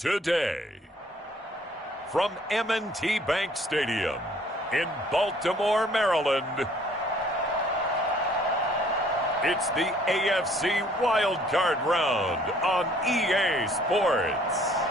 today. From M&T Bank Stadium in Baltimore, Maryland, it's the AFC Wildcard Round on EA Sports.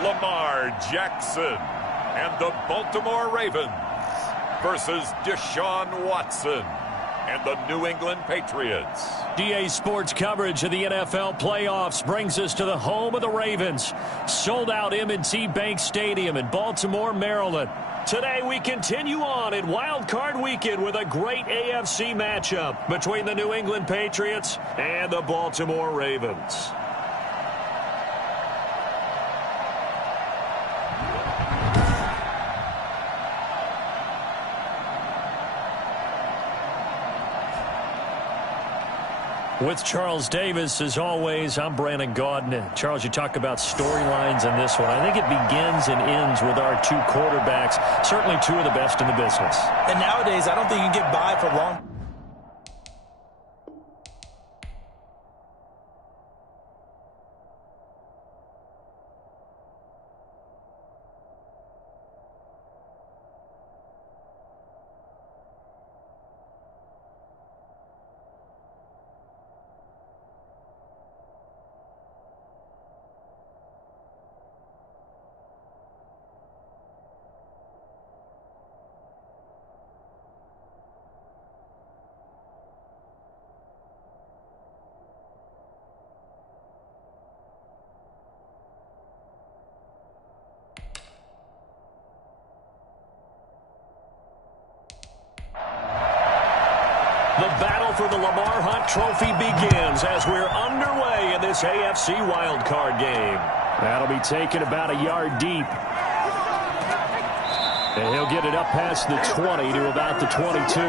Lamar Jackson and the Baltimore Ravens versus Deshaun Watson and the New England Patriots. EA Sports coverage of the NFL playoffs brings us to the home of the Ravens. Sold out M&T Bank Stadium in Baltimore, Maryland. Today we continue on in Wild Card Weekend with a great AFC matchup between the New England Patriots and the Baltimore Ravens. With Charles Davis, as always, I'm Brandon Gaudin. Charles, you talk about storylines in this one. I think it begins and ends with our two quarterbacks, certainly two of the best in the business. And nowadays, I don't think you can get by for long. The battle for the Lamar Hunt Trophy begins as we're underway in this AFC wildcard game. That'll be taken about a yard deep. And he'll get it up past the 20 to about the 22.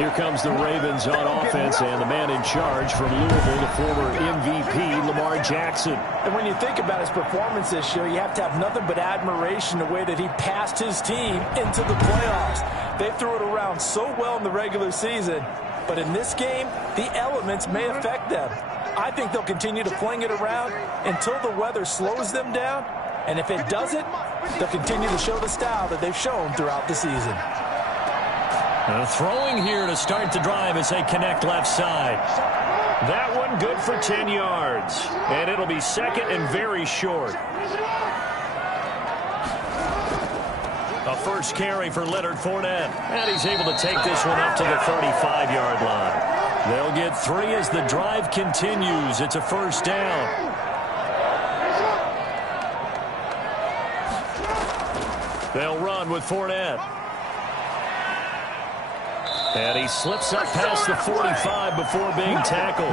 Here comes the Ravens on offense, and the man in charge from Louisville, the former MVP, Lamar Jackson. And when you think about his performance this year, you have to have nothing but admiration the way that he passed his team into the playoffs. They threw it around so well in the regular season, but in this game, the elements may affect them. I think they'll continue to fling it around until the weather slows them down, and if it doesn't, they'll continue to show the style that they've shown throughout the season. Throwing here to start the drive as they connect left side. That one good for 10 yards. And it'll be second and very short. A first carry for Leonard Fournette. And he's able to take this one up to the 35-yard line. They'll get 3 as the drive continues. It's a first down. They'll run with Fournette. And he slips up past the 45 before being tackled.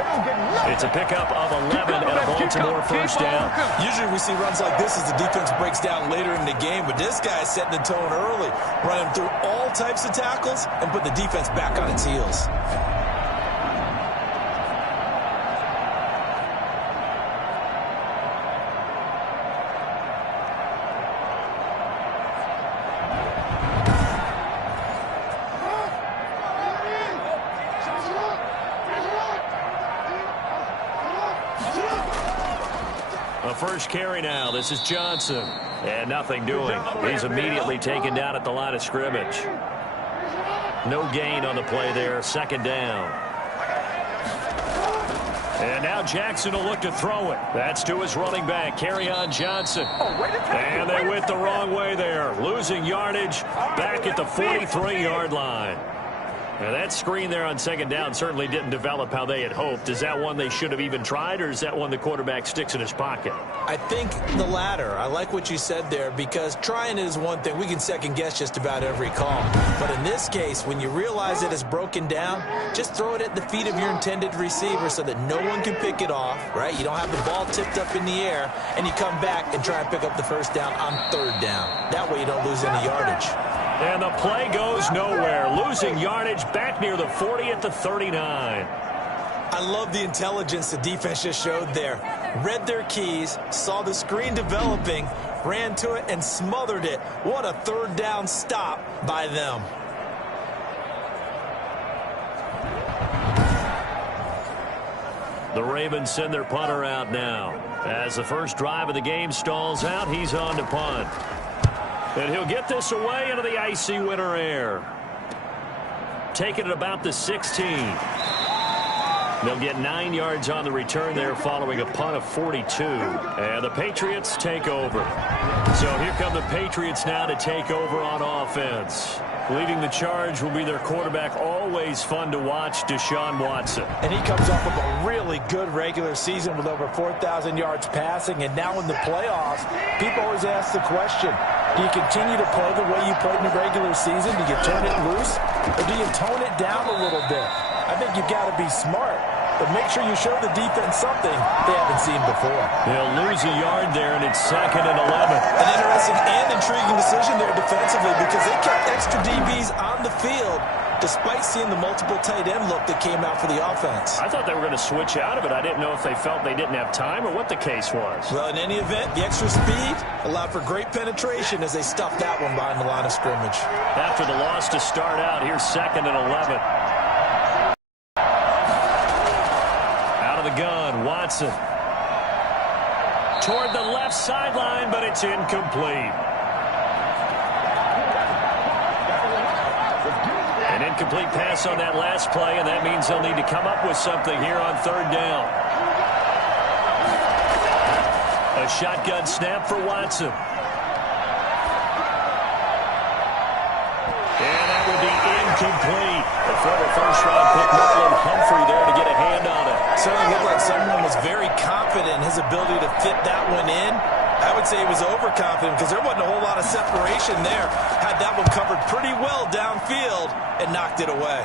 It's a pickup of 11 and a Baltimore first down. Usually we see runs like this as the defense breaks down later in the game, but this guy's setting the tone early, running through all types of tackles and put the defense back on its heels. First carry now. This is Johnson. And nothing doing. He's immediately taken down at the line of scrimmage. No gain on the play there. Second down. And now Jackson will look to throw it. That's to his running back, Kerryon Johnson. And they went the wrong way there. Losing yardage back at the 43-yard line. Now that screen there on second down certainly didn't develop how they had hoped. Is that one they should have even tried, or is that one the quarterback sticks in his pocket? I think the latter. I like what you said there, because trying it is one thing. We can second guess just about every call. But in this case, when you realize it is broken down, just throw it at the feet of your intended receiver so that no one can pick it off, right? You don't have the ball tipped up in the air, and you come back and try and pick up the first down on third down. That way you don't lose any yardage. And the play goes nowhere. Losing yardage back near the 40 at the 39. I love the intelligence the defense just showed there. Read their keys, saw the screen developing, ran to it, and smothered it. What a third down stop by them. The Ravens send their punter out now. As the first drive of the game stalls out, he's on to punt. And he'll get this away into the icy winter air. Taking it about the 16. They'll get 9 yards on the return there following a punt of 42. And the Patriots take over. So here come the Patriots now to take over on offense. Leading the charge will be their quarterback, always fun to watch, Deshaun Watson. And he comes off of a really good regular season with over 4,000 yards passing. And now in the playoffs, people always ask the question, do you continue to play the way you played in the regular season? Do you turn it loose? Or do you tone it down a little bit? I think you've got to be smart. But make sure you show the defense something they haven't seen before. They'll lose a yard there, and it's 2nd and 11. An interesting and intriguing decision there defensively because they kept extra DBs on the field despite seeing the multiple tight end look that came out for the offense. I thought they were going to switch out of it. I didn't know if they felt they didn't have time or what the case was. Well, in any event, the extra speed allowed for great penetration as they stuffed that one behind the line of scrimmage. After the loss to start out, here's 2nd and 11. The gun, Watson. Toward the left sideline, but it's incomplete. An incomplete pass on that last play, and that means they'll need to come up with something here on 3rd down. A shotgun snap for Watson. And that would be incomplete. The former first-round pick, Marlon Humphrey, there to get a hand on it. Certainly looked like someone was very confident in his ability to fit that one in. I would say he was overconfident because there wasn't a whole lot of separation there. Had that one covered pretty well downfield and knocked it away.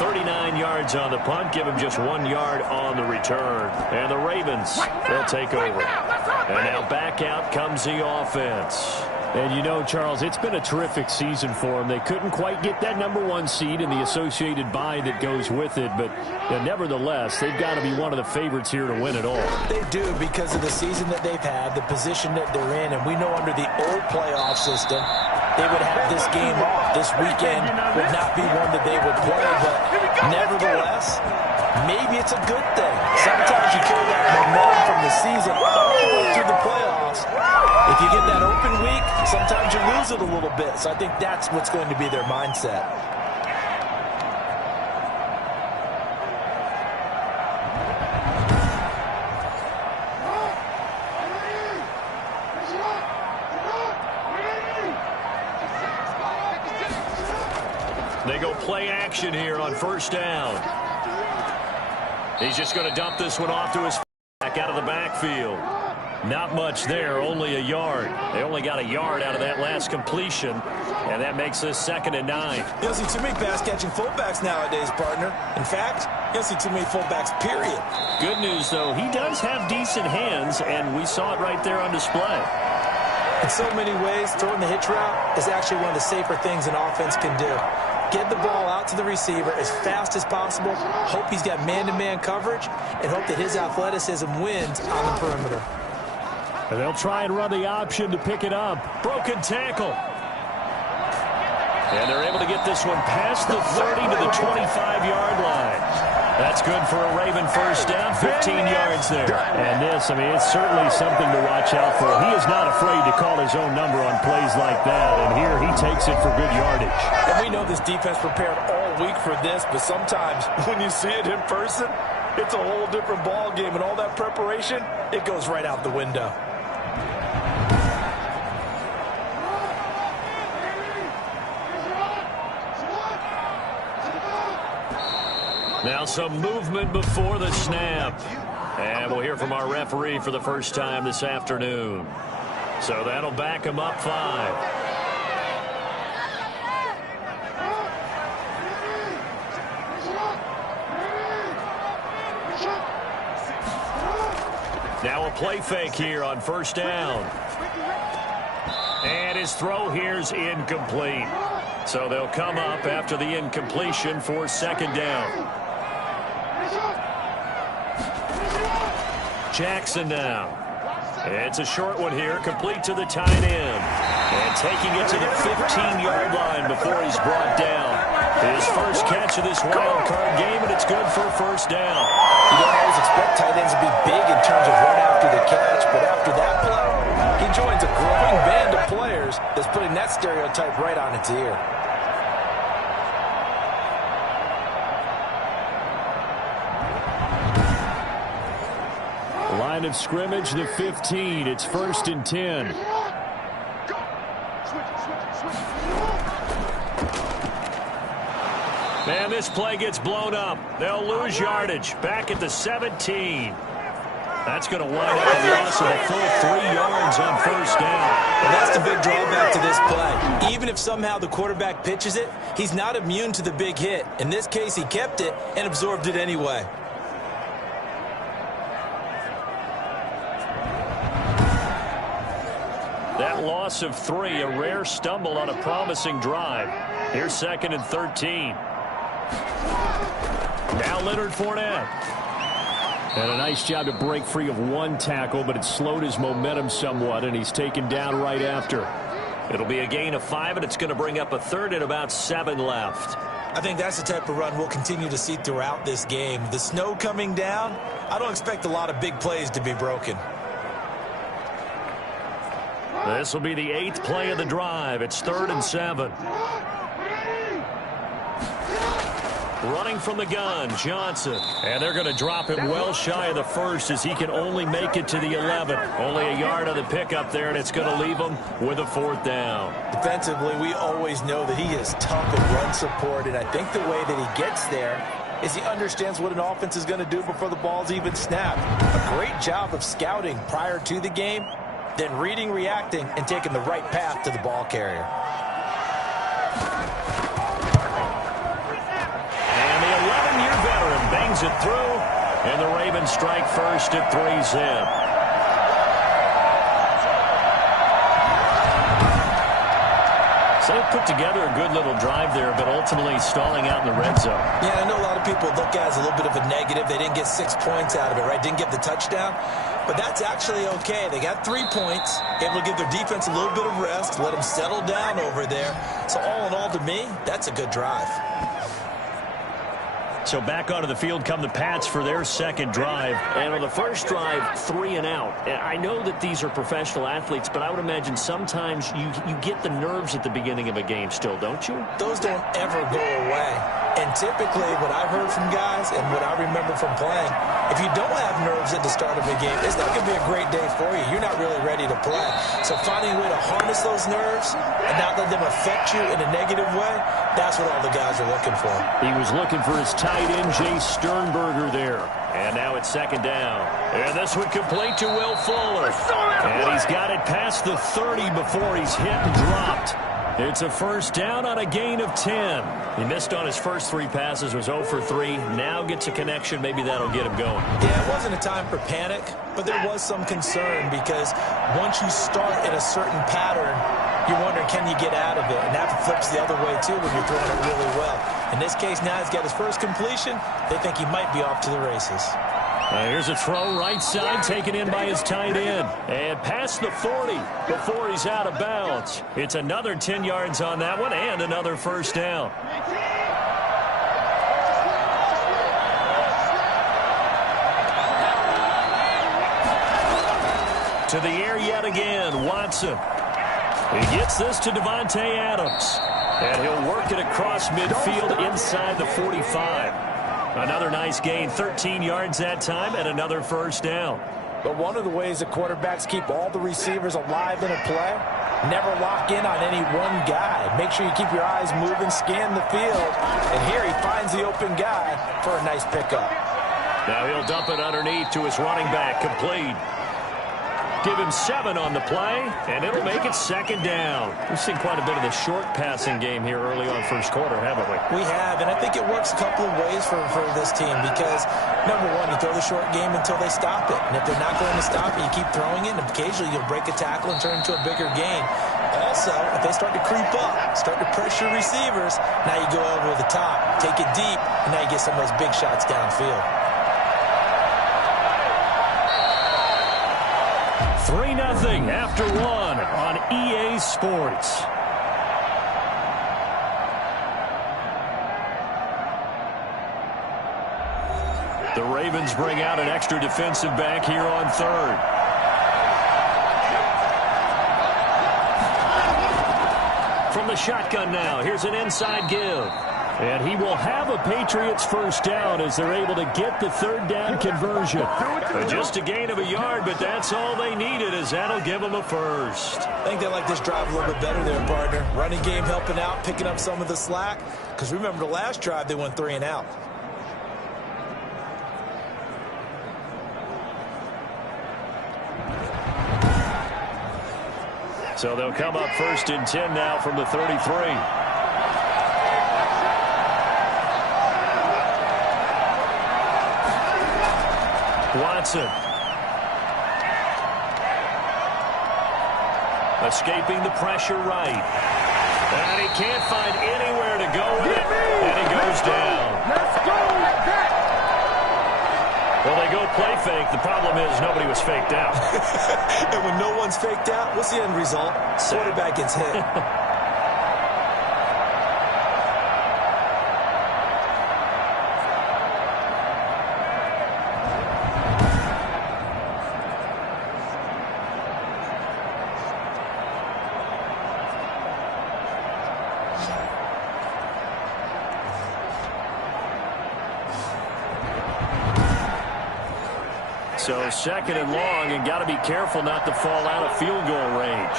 39 yards on the punt, give him just 1 yard on the return. And the Ravens, they'll take over. And now back out comes the offense. And you know, Charles, it's been a terrific season for them. They couldn't quite get that #1 seed and the associated bye that goes with it, but nevertheless, they've got to be one of the favorites here to win it all. They do because of the season that they've had, the position that they're in, and we know under the old playoff system, they would have this game off. This weekend would not be one that they would play, but nevertheless, maybe it's a good thing. Sometimes you carry that momentum from the season all the way through the playoffs. If you get that open week, sometimes you lose it a little bit. So I think that's what's going to be their mindset. They go play action here on 1st down. He's just going to dump this one off to his back out of the backfield. Not much there, only a yard. They only got a yard out of that last completion, and that makes this 2nd and 9. You don't see too many pass-catching fullbacks nowadays, partner. In fact, you don't see too many fullbacks, period. Good news, though, he does have decent hands, and we saw it right there on display. In so many ways, throwing the hitch route is actually one of the safer things an offense can do. Get the ball out to the receiver as fast as possible, hope he's got man-to-man coverage, and hope that his athleticism wins on the perimeter. And they'll try and run the option to pick it up. Broken tackle. And they're able to get this one past the 30 to the 25-yard line. That's good for a Raven first down, 15 yards there. And this, I mean, it's certainly something to watch out for. He is not afraid to call his own number on plays like that, and here he takes it for good yardage. And we know this defense prepared all week for this, but sometimes when you see it in person, it's a whole different ball game, and all that preparation, it goes right out the window. Now some movement before the snap. And we'll hear from our referee for the first time this afternoon. So that'll back him up 5. Now a play fake here on 1st down. And his throw here's incomplete. So they'll come up after the incompletion for second down. Jackson now. It's a short one here, complete to the tight end. And taking it to the 15-yard line before he's brought down. His first catch of this wild card game, and it's good for a first down. You don't always expect tight ends to be big in terms of run after the catch, but after that play, he joins a growing band of players that's putting that stereotype right on its ear. Line of scrimmage, the 15. It's 1st and 10. And this play gets blown up. They'll lose yardage. Back at the 17. That's going to wind up a loss of a full 3 yards on first down. And that's the big drawback to this play. Even if somehow the quarterback pitches it, he's not immune to the big hit. In this case, he kept it and absorbed it anyway. That loss of 3, a rare stumble on a promising drive. Here's 2nd and 13. Now Leonard Fournette. And a nice job to break free of 1 tackle, but it slowed his momentum somewhat, and he's taken down right after. It'll be a gain of 5, and it's going to bring up a 3rd and about 7 left. I think that's the type of run we'll continue to see throughout this game. The snow coming down, I don't expect a lot of big plays to be broken. This will be the 8th play of the drive. It's 3rd and 7. Running from the gun, Johnson. And they're going to drop him well shy of the 1st as he can only make it to the 11. Only a yard on the pickup there, and it's going to leave him with a 4th down. Defensively, we always know that he is tough in run support, and I think the way that he gets there is he understands what an offense is going to do before the ball's even snapped. A great job of scouting prior to the game, then reading, reacting, and taking the right path to the ball carrier. Bangs it through, and the Ravens strike first at 3-zip. So they put together a good little drive there, but ultimately stalling out in the red zone. Yeah, I know a lot of people look at it as a little bit of a negative. They didn't get 6 points out of it, right? Didn't get the touchdown. But that's actually okay. They got 3 points, able to give their defense a little bit of rest, let them settle down over there. So all in all, to me, that's a good drive. So back onto the field come the Pats for their second drive. And on the first drive, 3 and out. I know that these are professional athletes, but I would imagine sometimes you get the nerves at the beginning of a game still, don't you? Those don't ever go away. And typically what I've heard from guys and what I remember from playing, if you don't have nerves at the start of a game, it's not going to be a great day for you. You're not really ready to play. So finding a way to harness those nerves and not let them affect you in a negative way, that's what all the guys are looking for. He was looking for his tight end, Jay Sternberger, there. And now it's 2nd down. And this one complete to Will Fuller. And he's got it past the 30 before he's hit and dropped. It's a 1st down on a gain of 10. He missed on his first 3 passes, was 0 for 3. Now gets a connection. Maybe that'll get him going. Yeah, it wasn't a time for panic, but there was some concern because once you start in a certain pattern, you're wondering, can you get out of it? And that flips the other way, too, when you're throwing it really well. In this case, now he's got his first completion. They think he might be off to the races. Here's a throw right side taken in by his tight end. And past the 40 before he's out of bounds. It's another 10 yards on that one and another 1st down. To the air yet again, Watson. He gets this to Devontae Adams. And he'll work it across midfield inside the 45. Another nice gain, 13 yards that time, and another 1st down. But one of the ways that quarterbacks keep all the receivers alive in a play, never lock in on any one guy. Make sure you keep your eyes moving, scan the field. And here he finds the open guy for a nice pickup. Now he'll dump it underneath to his running back, complete. Give him 7 on the play, and it'll make it 2nd down. We've seen quite a bit of the short passing game here early on first quarter, haven't we? We have, and I think it works a couple of ways for this team because, number one, you throw the short game until they stop it. And if they're not going to stop it, you keep throwing it, and occasionally you'll break a tackle and turn into a bigger gain. Also, if they start to creep up, start to pressure receivers, now you go over the top, take it deep, and now you get some of those big shots downfield. 3-0 after 1 on EA Sports. The Ravens bring out an extra defensive back here on 3rd. From the shotgun now, here's an inside give. And he will have a Patriots first down as they're able to get the 3rd down conversion. Just a gain of a yard, but that's all they needed, as that'll give them a first. I think they like this drive a little bit better there, partner. Running game helping out, picking up some of the slack. Because remember, the last drive, they went 3 and out. So they'll come up 1st and 10 now from the 33. Watson. Escaping the pressure right. And he can't find anywhere to go with it. And he goes down. Let's go, Jack. Well, they go play fake. The problem is nobody was faked out. And when no one's faked out, what's the end result? Quarterback gets hit. So 2nd and long, and got to be careful not to fall out of field goal range.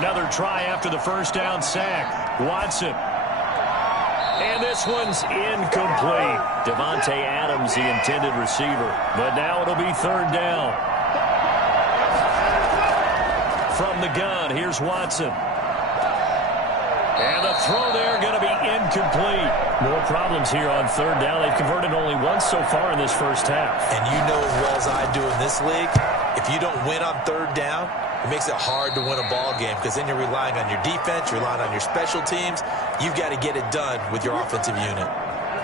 Another try after the first down sack. Watson. And this one's incomplete. Devontae Adams, the intended receiver. But now it'll be 3rd down. From the gun, here's Watson. And the throw there going to be incomplete. More problems here on 3rd down. They've converted only once so far in this first half. And you know as well as I do in this league, if you don't win on 3rd down, it makes it hard to win a ball game because then you're relying on your defense, you're relying on your special teams. You've got to get it done with your offensive unit.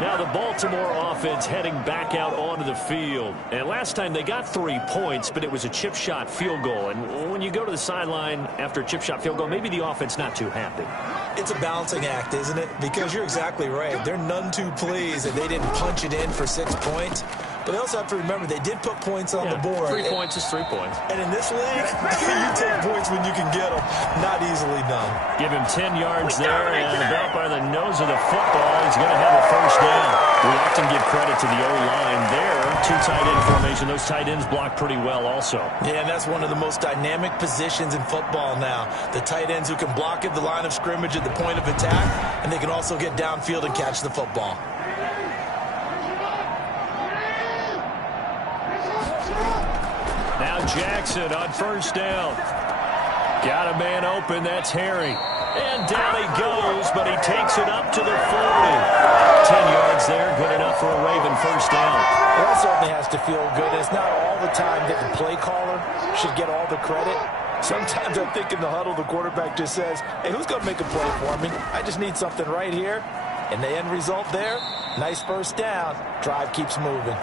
Now the Baltimore offense heading back out onto the field. And last time they got 3 points, but it was a chip shot field goal. And when you go to the sideline after a chip shot field goal, maybe the offense not too happy. It's a balancing act, isn't it? Because you're exactly right. They're none too pleased that they didn't punch it in for 6 points. But they also have to remember they did put points on the board. 3 points is 3 points. And in this league, you take points when you can get them. Not easily done. Give him 10 yards there, and about by the nose of the football, he's going to have a first down. We often give credit to the O-line there. 2 tight end formation. Those tight ends block pretty well also. Yeah, and that's one of the most dynamic positions in football now. The tight ends who can block at the line of scrimmage at the point of attack, and they can also get downfield and catch the football. Now Jackson on first down. Got a man open. That's Harry. And down he goes, but he takes it up to the 40. 10 yards there, good enough for a Raven first down. Well, that certainly has to feel good. It's not all the time that the play caller should get all the credit. Sometimes I think in the huddle, the quarterback just says, hey, who's going to make a play for me? I just need something right here. And the end result there, nice first down. Drive keeps moving.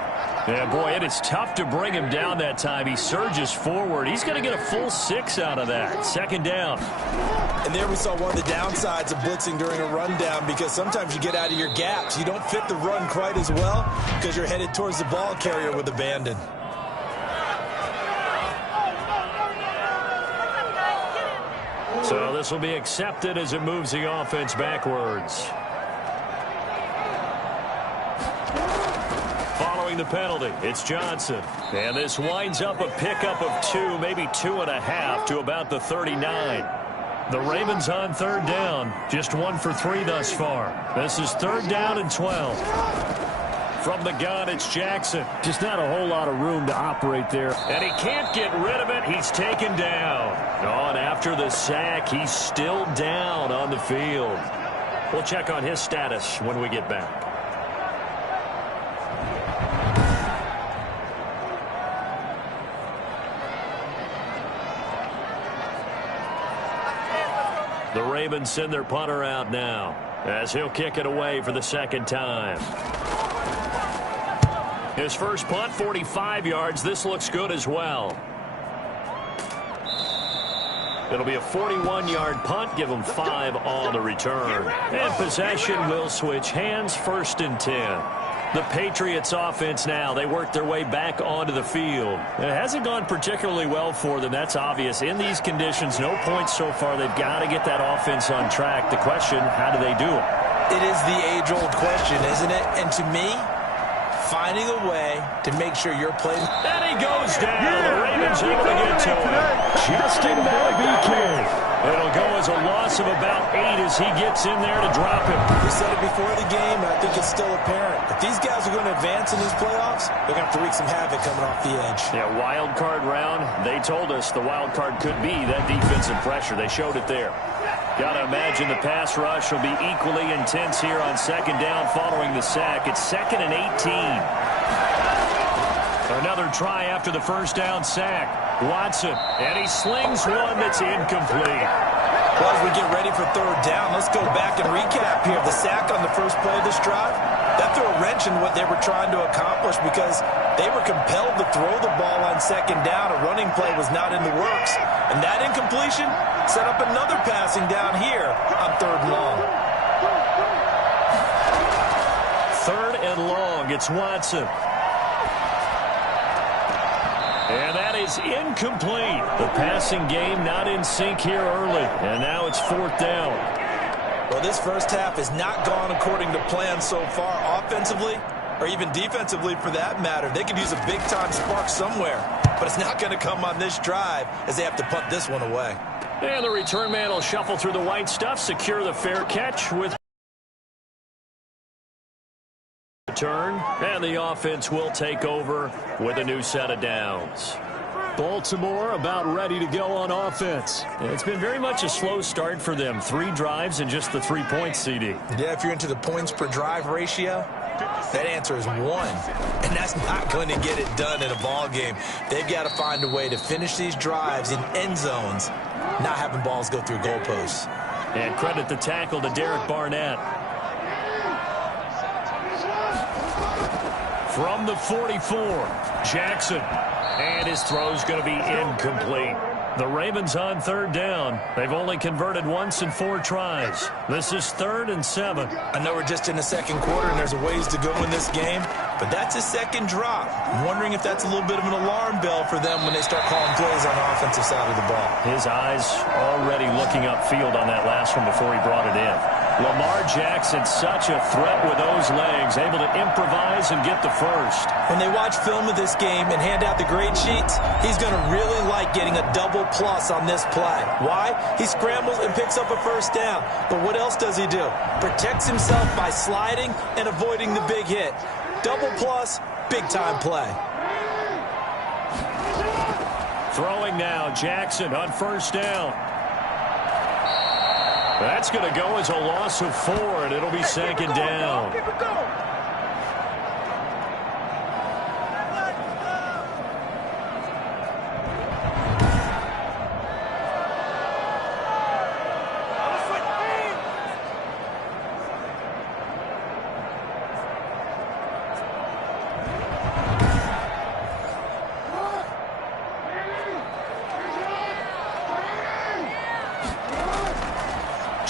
Yeah, boy, it is tough to bring him down that time. He surges forward. He's going to get a full 6 out of that. 2nd down. And there we saw one of the downsides of blitzing during a rundown because sometimes you get out of your gaps. You don't fit the run quite as well because you're headed towards the ball carrier with abandon. So this will be accepted as it moves the offense backwards. Following the penalty, it's Johnson. And this winds up a pickup of 2, maybe 2.5 to about the 39. The Ravens on 3rd down. Just 1 for 3 thus far. This is 3rd down and 12. From the gun, it's Jackson. Just not a whole lot of room to operate there. And he can't get rid of it. He's taken down. Oh, and after the sack, he's still down on the field. We'll check on his status when we get back. The Ravens send their punter out now as he'll kick it away for the second time. His first punt, 45 yards. This looks good as well. It'll be a 41-yard punt. Give him 5 on the return. And possession will switch hands, 1st and 10. The Patriots offense now, they work their way back onto the field. It hasn't gone particularly well for them, that's obvious. In these conditions, no points so far. They've got to get that offense on track. The question, how do they do it? It is the age-old question, isn't it? And to me, finding a way to make sure you're playing. And he goes down. The Ravens able to get to him. Justin BK. It'll go as a loss of about 8 as he gets in there to drop him. We said it before the game, and I think it's still apparent. If these guys are going to advance in these playoffs, they're going to have to wreak some havoc coming off the edge. Yeah, wild card round. They told us the wild card could be that defensive pressure. They showed it there. Got to imagine the pass rush will be equally intense here on second down following the sack. It's 2nd and 18. Another try after the first down sack. Watson, and he slings one that's incomplete. Well, as we get ready for third down, let's go back and recap here. The sack on the first play of this drive, that threw a wrench in what they were trying to accomplish because they were compelled to throw the ball on second down. A running play was not in the works. And that incompletion set up another passing down here on 3rd and long. 3rd and long, it's Watson. And that is incomplete. The passing game not in sync here early. And now it's 4th down. Well, this first half has not gone according to plan so far offensively or even defensively for that matter. They could use a big-time spark somewhere, but it's not going to come on this drive as they have to punt this one away. And the return man will shuffle through the white stuff, secure the fair catch with return, and the offense will take over with a new set of downs. Baltimore about ready to go on offense. It's been very much a slow start for them. 3 drives and just the 3 points, CD. Yeah, if you're into the points per drive ratio, that answer is 1. And that's not going to get it done in a ball game. They've got to find a way to finish these drives in end zones, not having balls go through goalposts. And credit the tackle to Derek Barnett. From the 44, Jackson. And his throw's going to be incomplete. The Ravens on 3rd down. They've only converted once in 4 tries. This is 3rd and 7. I know we're just in the second quarter and there's a ways to go in this game, but that's a second drop. I'm wondering if that's a little bit of an alarm bell for them when they start calling plays on the offensive side of the ball. His eyes already looking upfield on that last one before he brought it in. Lamar Jackson, such a threat with those legs, able to improvise and get the first. When they watch film of this game and hand out the grade sheets, he's going to really like getting a double plus on this play. Why? He scrambles and picks up a first down. But what else does he do? Protects himself by sliding and avoiding the big hit. Double plus, big-time play. Throwing now, Jackson on first down. That's going to go as a loss of 4, and it'll be 2nd down.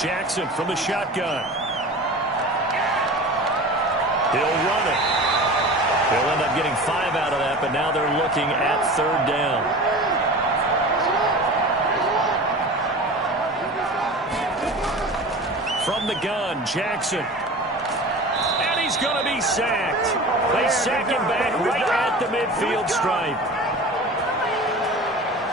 Jackson from the shotgun. He'll run it. They'll end up getting 5 out of that, but now they're looking at 3rd down. From the gun, Jackson. And he's going to be sacked. They sack him back right at the midfield stripe.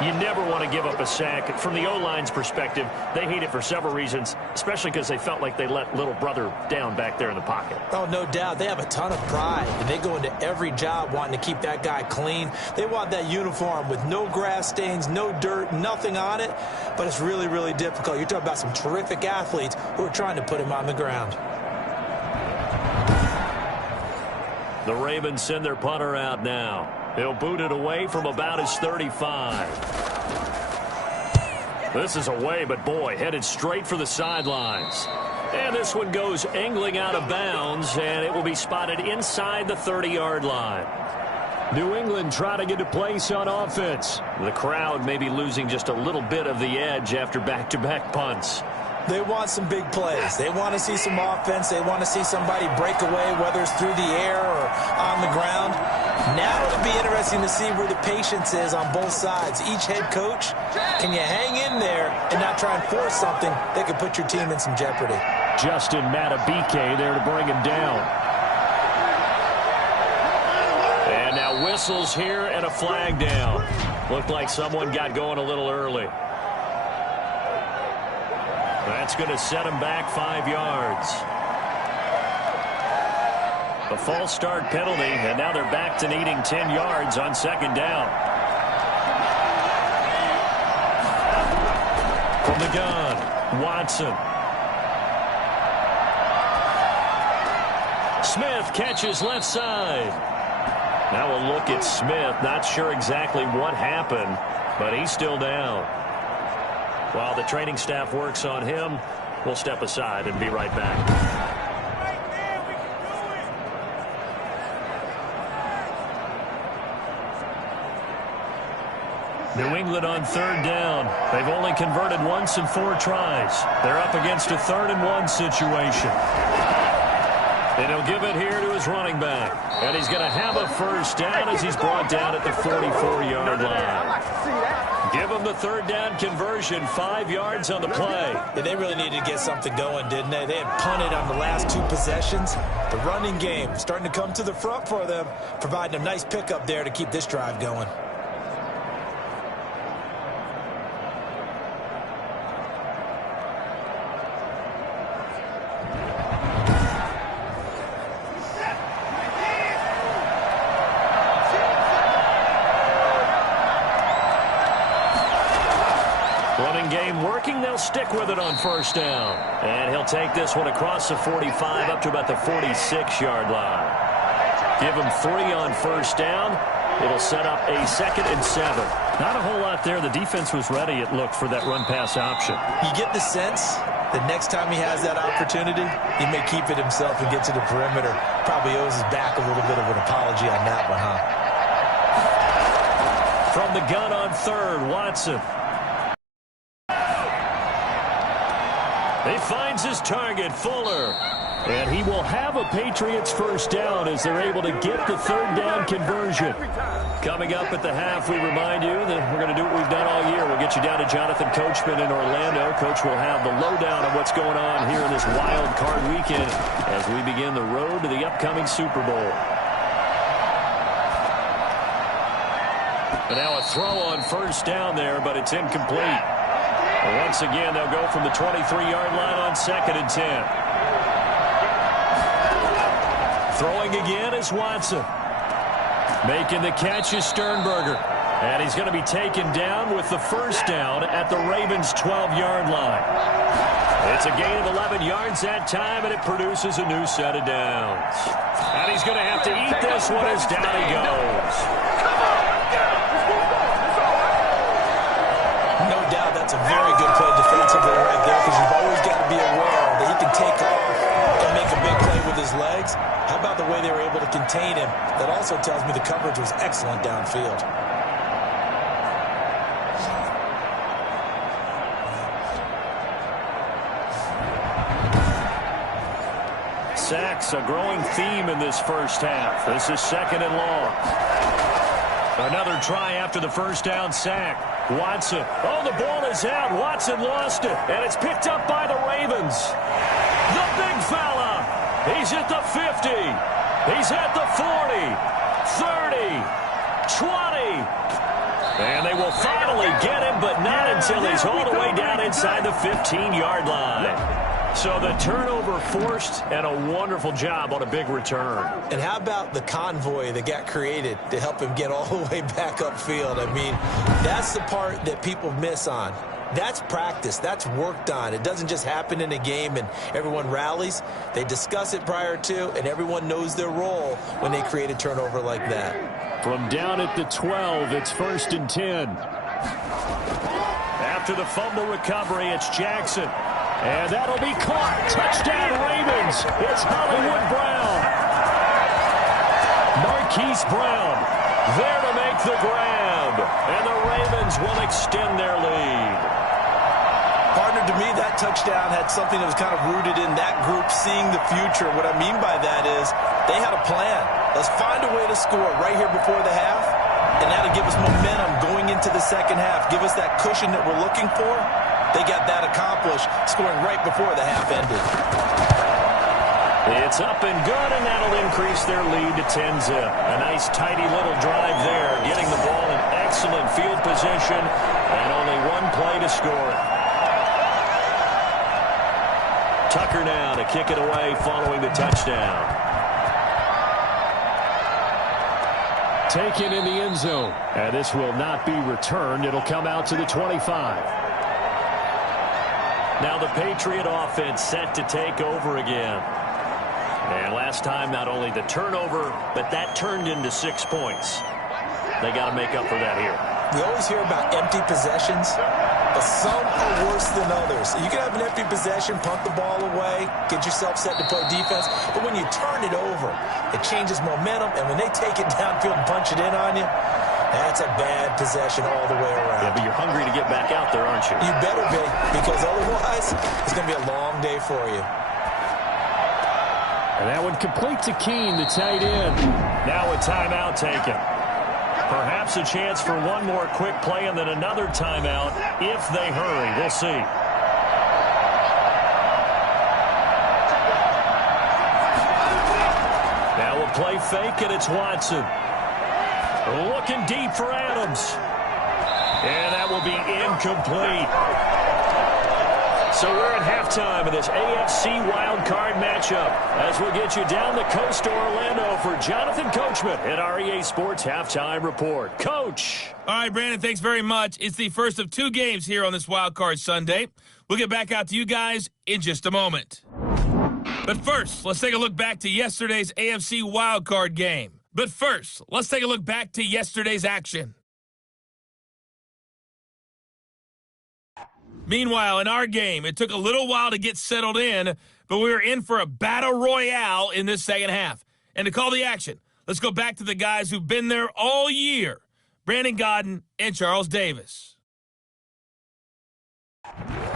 You never want to give up a sack. From the O-line's perspective, they hate it for several reasons, especially because they felt like they let little brother down back there in the pocket. Oh, no doubt. They have a ton of pride, and they go into every job wanting to keep that guy clean. They want that uniform with no grass stains, no dirt, nothing on it, but it's really, really difficult. You're talking about some terrific athletes who are trying to put him on the ground. The Ravens send their punter out now. He'll boot it away from about his 35. This is away, but boy, headed straight for the sidelines. And this one goes angling out of bounds, and it will be spotted inside the 30-yard line. New England trying to get a place on offense. The crowd may be losing just a little bit of the edge after back-to-back punts. They want some big plays. They want to see some offense. They want to see somebody break away, whether it's through the air or on the ground. Now it'll be interesting to see where the patience is on both sides. Each head coach, can you hang in there and not try and force something that could put your team in some jeopardy? Justin Matabike there to bring him down. And now whistles here and a flag down. Looked like someone got going a little early. That's going to set him back 5 yards. A false start penalty, and now they're back to needing 10 yards on second down. From the gun, Watson. Smith catches left side. Now a look at Smith. Not sure exactly what happened, but he's still down. While the training staff works on him, we'll step aside and be right back. New England on third down. They've only converted once in 4 tries. They're up against a 3rd-and-1 situation. And he'll give it here to his running back. And he's going to have a first down as he's brought down at the 44-yard line. Give him the 3rd down conversion, 5 yards on the play. Yeah, they really needed to get something going, didn't they? They had punted on the last 2 possessions. The running game starting to come to the front for them, providing a nice pickup there to keep this drive going. They'll stick with it on first down. And he'll take this one across the 45 up to about the 46-yard line. Give him 3 on first down. It'll set up a 2nd and 7. Not a whole lot there. The defense was ready, it looked, for that run-pass option. You get the sense that next time he has that opportunity, he may keep it himself and get to the perimeter. Probably owes his back a little bit of an apology on that one, huh? From the gun on 3rd, Watson. He finds his target, Fuller. And he will have a Patriots first down as they're able to get the 3rd down conversion. Coming up at the half, we remind you that we're going to do what we've done all year. We'll get you down to Jonathan Coachman in Orlando. Coach will have the lowdown of what's going on here in this wild card weekend as we begin the road to the upcoming Super Bowl. And now a throw on first down there, but it's incomplete. Once again, they'll go from the 23-yard line on 2nd and 10. Throwing again is Watson. Making the catch is Sternberger. And he's going to be taken down with the first down at the Ravens' 12-yard line. It's a gain of 11 yards that time, and it produces a new set of downs. And he's going to have to eat this one as down he goes. No doubt that's a very good play defensively right there, because you've always got to be aware that he can take off and make a big play with his legs. How about the way they were able to contain him? That also tells me the coverage was excellent downfield. Sacks, a growing theme in this first half. This is 2nd and long. Another try after the first down sack. Watson. Oh, the ball is out. Watson lost it. And it's picked up by the Ravens. The big fella. He's at the 50. He's at the 40. 30. 20. And they will finally get him, but not until he's all the way down inside the 15-yard line. So the turnover forced, and a wonderful job on a big return. And how about the convoy that got created to help him get all the way back upfield? I mean, that's the part that people miss on. That's practice. That's worked on. It doesn't just happen in a game and everyone rallies. They discuss it prior to, and everyone knows their role when they create a turnover like that. From down at the 12, it's 1st and 10. After the fumble recovery, it's Jackson. And that'll be caught. Touchdown, Ravens. It's Hollywood Brown. Marquise Brown there to make the grab. And the Ravens will extend their lead. Partner, to me, that touchdown had something that was kind of rooted in that group seeing the future. What I mean by that is they had a plan. Let's find a way to score right here before the half, and that'll give us momentum going into the second half. Give us that cushion that we're looking for. They got that accomplished, scoring right before the half ended. It's up and good, and that'll increase their lead to 10-zip. A nice, tidy little drive there, getting the ball in excellent field position, and only one play to score it. Tucker now to kick it away following the touchdown. Taken in the end zone. And this will not be returned. It'll come out to the 25. Now the Patriot offense set to take over again. And last time, not only the turnover, but that turned into 6 points. They got to make up for that here. We always hear about empty possessions, but some are worse than others. You can have an empty possession, punt the ball away, get yourself set to play defense, but when you turn it over, it changes momentum, and when they take it downfield and punch it in on you, that's a bad possession all the way around. Yeah, but you're hungry to get back out there, aren't you? You better be, because otherwise it's going to be a long day for you. And that one complete to Keene, the tight end. Now a timeout taken. Perhaps a chance for one more quick play and then another timeout if they hurry. We'll see. Now a play fake, and it's Watson. Looking deep for Adams. And that will be incomplete. So we're at halftime of this AFC wildcard matchup as we'll get you down the coast to Orlando for Jonathan Coachman at our EA Sports Halftime Report. Coach. All right, Brandon, thanks very much. It's the first of 2 games here on this wildcard Sunday. We'll get back out to you guys in just a moment. But first, let's take a look back to yesterday's AFC wildcard game. But first, let's take a look back to yesterday's action. Meanwhile, in our game, it took a little while to get settled in, but we were in for a battle royale in this second half. And to call the action, let's go back to the guys who've been there all year, Brandon Godden and Charles Davis.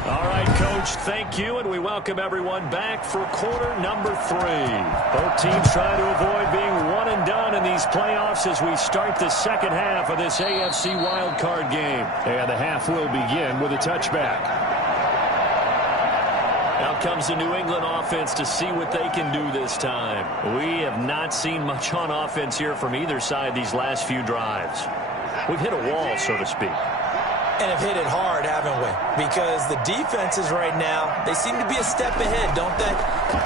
All right, Coach, thank you, and we welcome everyone back for quarter number 3. Both teams trying to avoid being one and done in these playoffs as we start the second half of this AFC wildcard game. And the half will begin with a touchback. Now comes the New England offense to see what they can do this time. We have not seen much on offense here from either side these last few drives. We've hit a wall, so to speak. And have hit it hard, haven't we? Because the defenses right now, they seem to be a step ahead, don't they?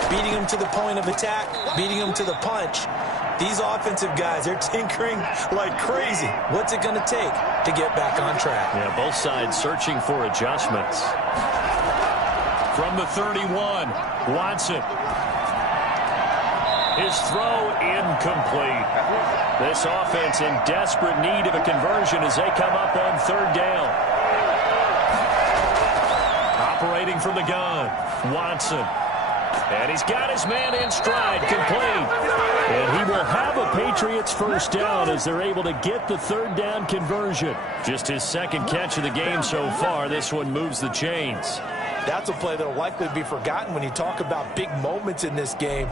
Beating them to the point of attack, beating them to the punch. These offensive guys, they're tinkering like crazy. What's it going to take to get back on track? Yeah, both sides searching for adjustments. From the 31, Watson. His throw incomplete. This offense in desperate need of a conversion as they come up on 3rd down. Operating from the gun, Watson. And he's got his man in stride, complete. And he will have a Patriots first down as they're able to get the 3rd down conversion. Just his second catch of the game so far. This one moves the chains. That's a play that will likely be forgotten when you talk about big moments in this game.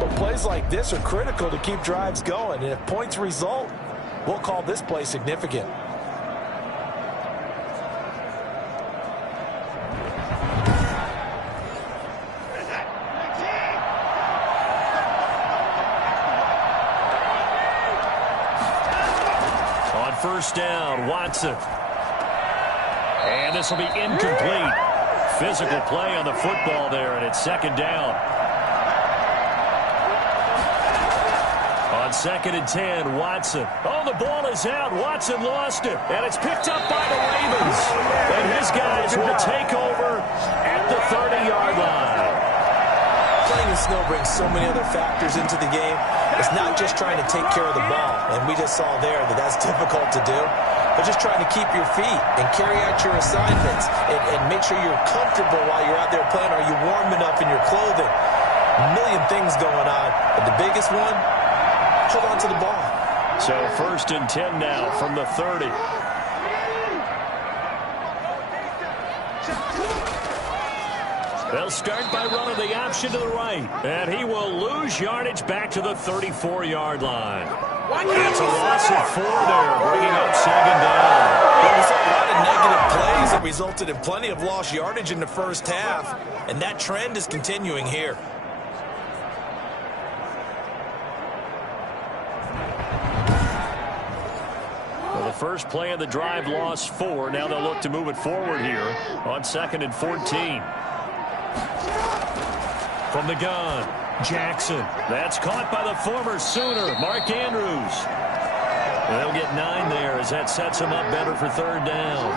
But plays like this are critical to keep drives going. And if points result, we'll call this play significant. first down. Watson. And this will be incomplete. Physical play on the football there, and it's second down. On 2nd and 10, Watson. Oh, the ball is out. Watson lost it, and it's picked up by the Ravens. And his guys will take over at the 30-yard line. Playing in snow brings so many other factors into the game. It's not just trying to take care of the ball, and we just saw there that that's difficult to do, but just trying to keep your feet and carry out your assignments and make sure you're comfortable while you're out there playing. Are you warm enough in your clothing? A million things going on, but the biggest one, hold on to the ball. So 1st and 10 now from the 30. They'll start by running the option to the right. And he will lose yardage back to the 34-yard line. That's a loss of 4 there, bringing up 2nd down. Well, we saw a lot of negative plays that resulted in plenty of lost yardage in the first half, and that trend is continuing here. Well, the first play of the drive lost 4. Now they'll look to move it forward here on 2nd and 14. From the gun, Jackson. That's caught by the former Sooner, Mark Andrews. And they'll get 9 there as that sets him up better for 3rd down.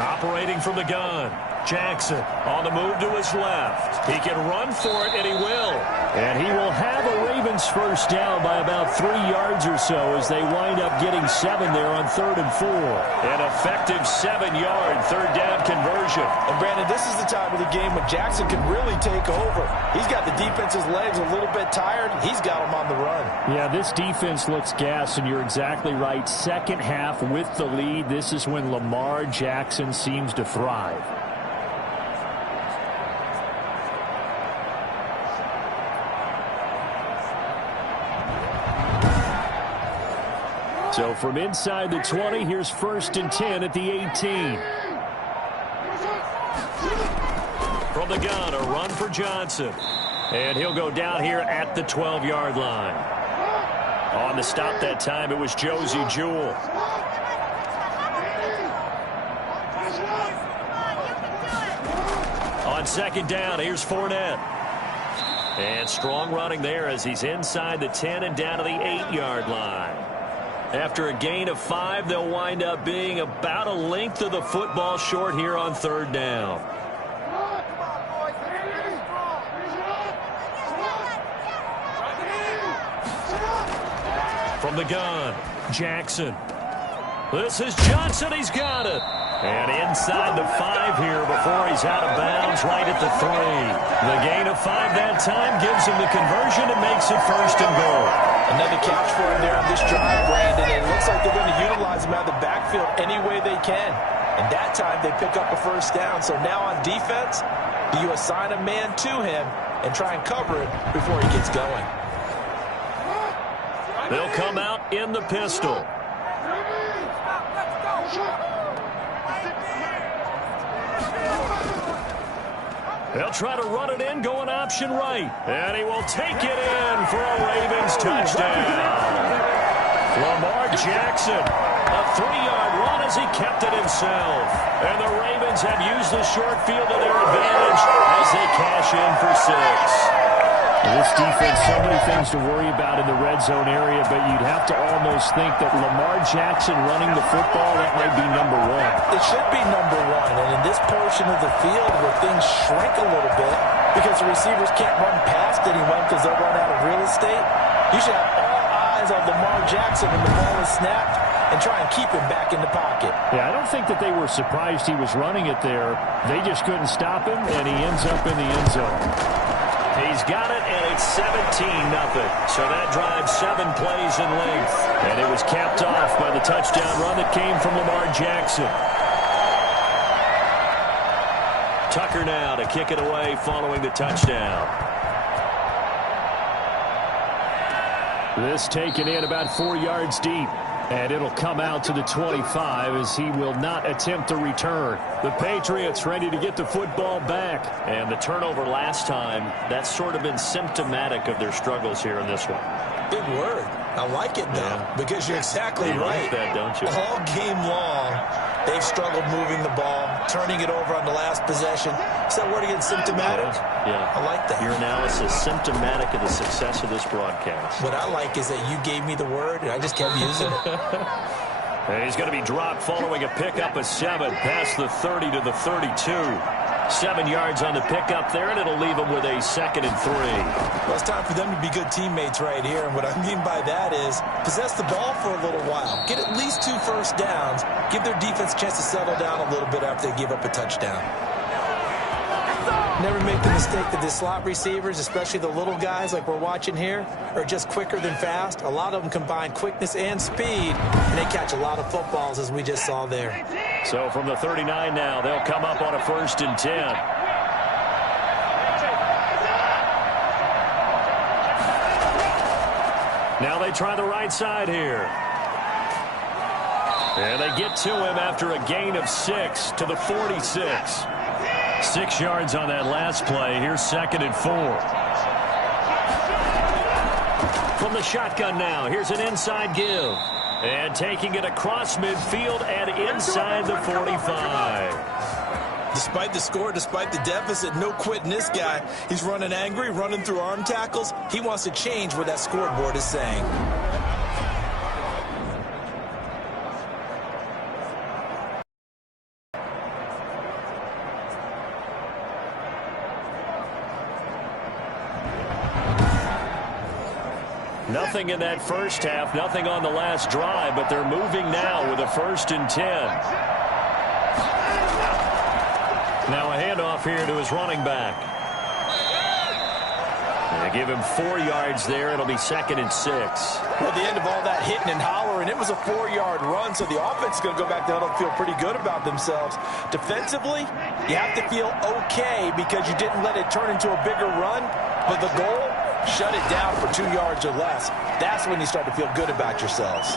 Operating from the gun, Jackson on the move to his left. He can run for it, and he will. And he will have a Ravens first down by about 3 yards or so as they wind up getting 7 there on 3rd and 4. An effective 7-yard 3rd down conversion. And, Brandon, this is the time of the game when Jackson can really take over. He's got the defense's legs a little bit tired. He's got them on the run. Yeah, this defense looks gassed, and you're exactly right. Second half with the lead, this is when Lamar Jackson seems to thrive. So from inside the 20, here's 1st and 10 at the 18. From the gun, a run for Johnson. And he'll go down here at the 12-yard line. On the stop that time, it was Josie Jewell. On 2nd down, here's Fournette. And strong running there as he's inside the 10 and down to the 8-yard line. After a gain of 5, they'll wind up being about a length of the football short here on 3rd down. From the gun, Jackson. This is Johnson. He's got it. And inside the 5 here before he's out of bounds right at the 3. The gain of 5 that time gives him the conversion and makes it 1st and goal. Another catch for him there on this drive, Brandon. And it looks like they're going to utilize him out of the backfield any way they can. And that time they pick up a first down. So now on defense, do you assign a man to him and try and cover it before he gets going? They'll come out in the pistol. They'll try to run it in, going option right. And he will take it in for a Ravens touchdown. Lamar Jackson, a 3-yard run as he kept it himself. And the Ravens have used the short field to their advantage as they cash in for 6. This defense, so many things to worry about in the red zone area, but you'd have to almost think that Lamar Jackson running the football, that might be number 1. It should be number 1, and in this portion of the field where things shrink a little bit because the receivers can't run past anyone because they'll run out of real estate, you should have all eyes on Lamar Jackson when the ball is snapped and try and keep him back in the pocket. Yeah, I don't think that they were surprised he was running it there. They just couldn't stop him, and he ends up in the end zone. He's got it, and it's 17-0. So that drives 7 plays in length. And it was capped off by the touchdown run that came from Lamar Jackson. Tucker now to kick it away following the touchdown. This taken in about 4 yards deep. And it'll come out to the 25 as he will not attempt to return. The Patriots ready to get the football back. And the turnover last time, that's sort of been symptomatic of their struggles here in this one. Big word. I like it, though, because you're exactly you right. Like that, don't you? All game long, they've struggled moving the ball, turning it over on the last possession. Is that word again, symptomatic? Yeah. I like that. Your analysis symptomatic of the success of this broadcast. What I like is that you gave me the word, and I just kept using it. And he's going to be dropped following a pickup of 7 past the 30 to the 32. 7 yards on the pickup there, and it'll leave him with a 2nd and 3. Well, it's time for them to be good teammates right here. And what I mean by that is possess the ball for a little while. Get at least 2 first downs. Give their defense a chance to settle down a little bit after they give up a touchdown. Never make the mistake that the slot receivers, especially the little guys like we're watching here, are just quicker than fast. A lot of them combine quickness and speed, and they catch a lot of footballs, as we just saw there. So from the 39 now, they'll come up on a 1st and 10. Now they try the right side here. And they get to him after a gain of 6 to the 46. 6 yards on that last play. Here's 2nd and 4. From the shotgun now, here's an inside give. And taking it across midfield and inside the 45. Despite the score, despite the deficit, no quitting this guy. He's running angry, running through arm tackles. He wants to change what that scoreboard is saying. Nothing in that first half, nothing on the last drive, but they're moving now with a 1st and 10. Now a handoff here to his running back. They give him 4 yards there. It'll be 2nd and 6. Well, at the end of all that hitting and hollering, it was a 4-yard run, so the offense is going to go back to huddle and feel pretty good about themselves. Defensively, you have to feel okay because you didn't let it turn into a bigger run, but the goal, shut it down for 2 yards or less. That's when you start to feel good about yourselves.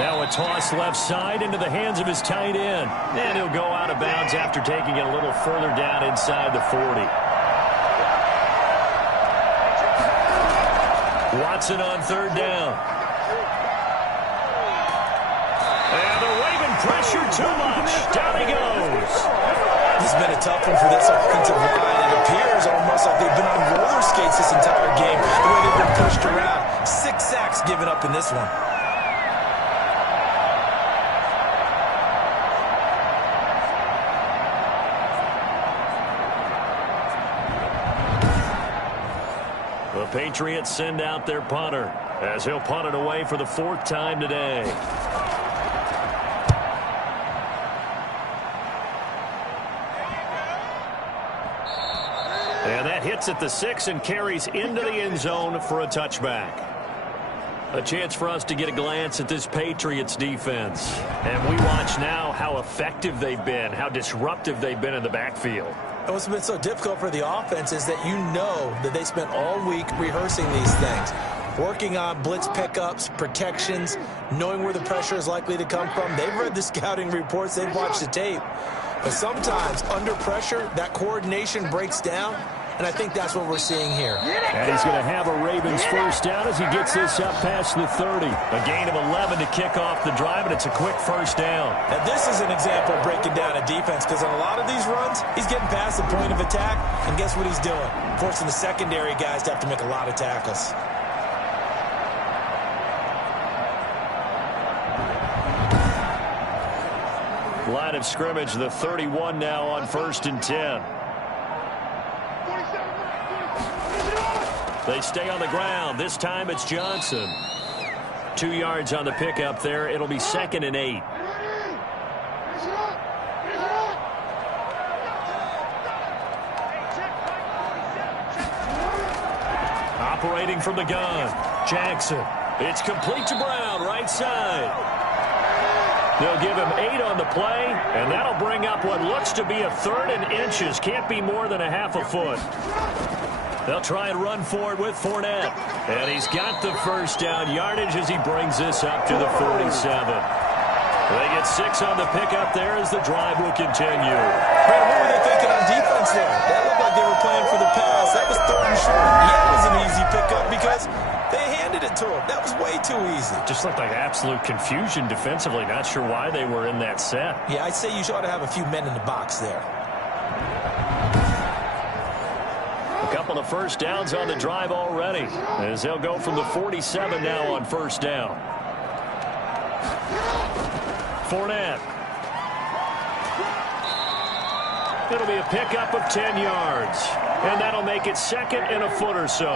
Now a toss left side into the hands of his tight end. And he'll go out of bounds after taking it a little further down inside the 40. Watson on 3rd down. And they're waving pressure too much. Down he goes. This has been a tough one for this offensive line. It appears almost like they've been on roller skates this entire game, the way they've been pushed around. 6 sacks given up in this one. The Patriots send out their punter as he'll punt it away for the 4th time today. And that hits at the 6 and carries into the end zone for a touchback. A chance for us to get a glance at this Patriots defense. And we watch now how effective they've been, how disruptive they've been in the backfield. And what's been so difficult for the offense is that you know that they spent all week rehearsing these things, working on blitz pickups, protections, knowing where the pressure is likely to come from. They've read the scouting reports. They've watched the tape. But sometimes, under pressure, that coordination breaks down, and I think that's what we're seeing here. And he's going to have a Ravens 1st down as he gets this up past the 30. A gain of 11 to kick off the drive, and it's a quick 1st down. Now, this is an example of breaking down a defense, because on a lot of these runs, he's getting past the point of attack, and guess what he's doing? Forcing the secondary guys to have to make a lot of tackles. Line of scrimmage, the 31 now on 1st and 10. They stay on the ground. This time it's Johnson. 2 yards on the pickup there. It'll be 2nd and 8. Operating from the gun, Jackson. It's complete to Brown, right side. They'll give him 8 on the play, and that'll bring up what looks to be a 3rd and inches. Can't be more than a half a foot. They'll try and run for it with Fournette. And he's got the first down yardage as he brings this up to the 47. They get 6 on the pickup there as the drive will continue. Brandon, what were they thinking on defense there? That looked like they were playing for the pass. That was 3rd and short. Yeah, it was an easy pickup because they handed it to him. That was way too easy. Just looked like absolute confusion defensively. Not sure why they were in that set. Yeah, I'd say you ought to have a few men in the box there. A couple of first downs on the drive already as they'll go from the 47 now on first down. Fournette. It'll be a pickup of 10 yards. And that'll make it 2nd and a foot or so.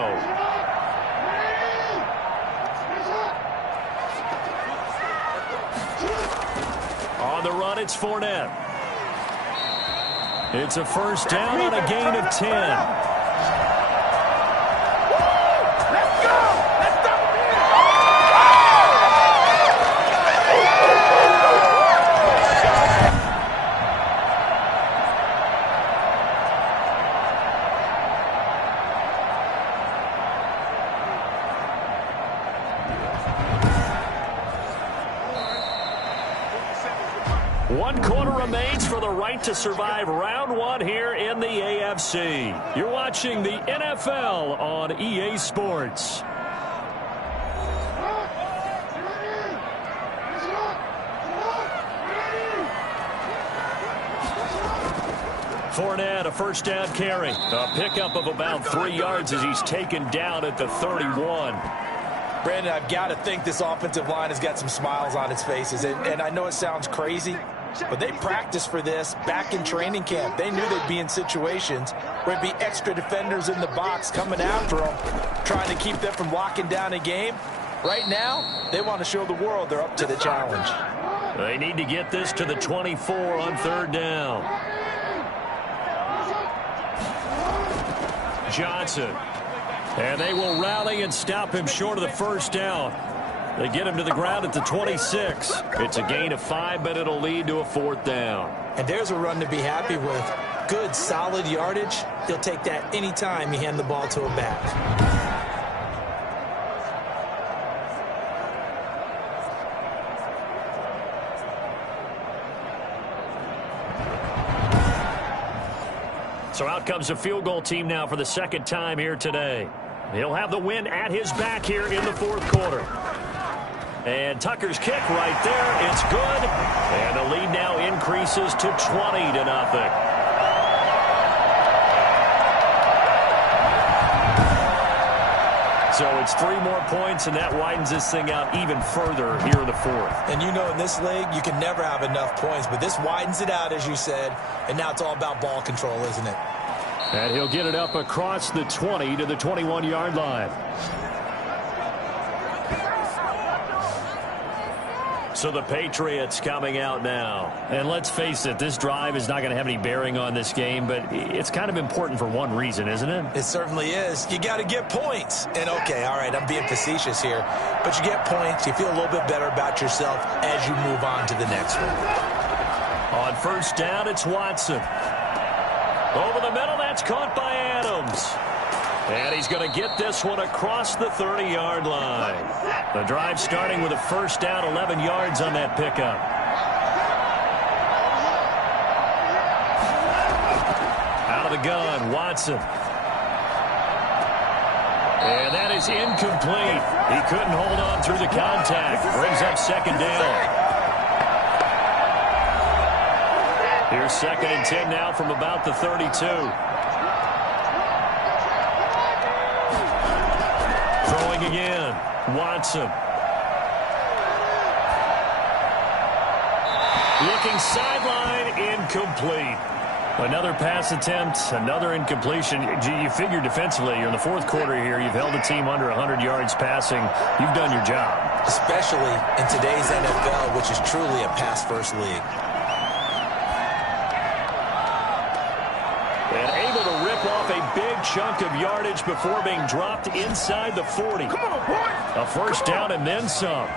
On the run, it's Fournette. It's a first down on a gain of 10. To survive round 1 here in the AFC. You're watching the NFL on EA Sports. Fournette, a first down carry. A pickup of about 3 yards as he's taken down at the 31. Brandon, I've got to think this offensive line has got some smiles on its faces. And I know it sounds crazy, but they practiced for this back in training camp. They knew they'd be in situations where there'd be extra defenders in the box coming after them, trying to keep them from locking down a game. Right now, they want to show the world they're up to the challenge. They need to get this to the 24 on 3rd down. Johnson. And they will rally and stop him short of the first down. They get him to the ground at the 26. It's a gain of 5, but it'll lead to a 4th down. And there's a run to be happy with. Good, solid yardage. He'll take that anytime you hand the ball to a back. So out comes a field goal team now for the 2nd time here today. He'll have the win at his back here in the 4th quarter. And Tucker's kick right there. It's good. And the lead now increases to 20-0. So it's 3 more points, and that widens this thing out even further here in the 4th. And you know, in this league, you can never have enough points, but this widens it out, as you said, and now it's all about ball control, isn't it? And he'll get it up across the 20 to the 21-yard line. So the Patriots coming out now. And let's face it, this drive is not going to have any bearing on this game, but it's kind of important for one reason, isn't it? It certainly is. You got to get points. And, okay, all right, I'm being facetious here, but you get points, you feel a little bit better about yourself as you move on to the next one. On first down, it's Watson. Over the middle, that's caught by Adams. And he's going to get this one across the 30-yard line. The drive starting with a first down, 11 yards on that pickup. Out of the gun, Watson. And that is incomplete. He couldn't hold on through the contact. Brings up 2nd down. Here's 2nd and 10 now from about the 32. Throwing again, Watson. Looking sideline, incomplete. Another pass attempt, another incompletion. You figure defensively, you're in the 4th quarter here. You've held the team under 100 yards passing. You've done your job. Especially in today's NFL, which is truly a pass-first league. And able to rip off a big chunk of yardage before being dropped inside the 40. Come on, boy. A first down and then some.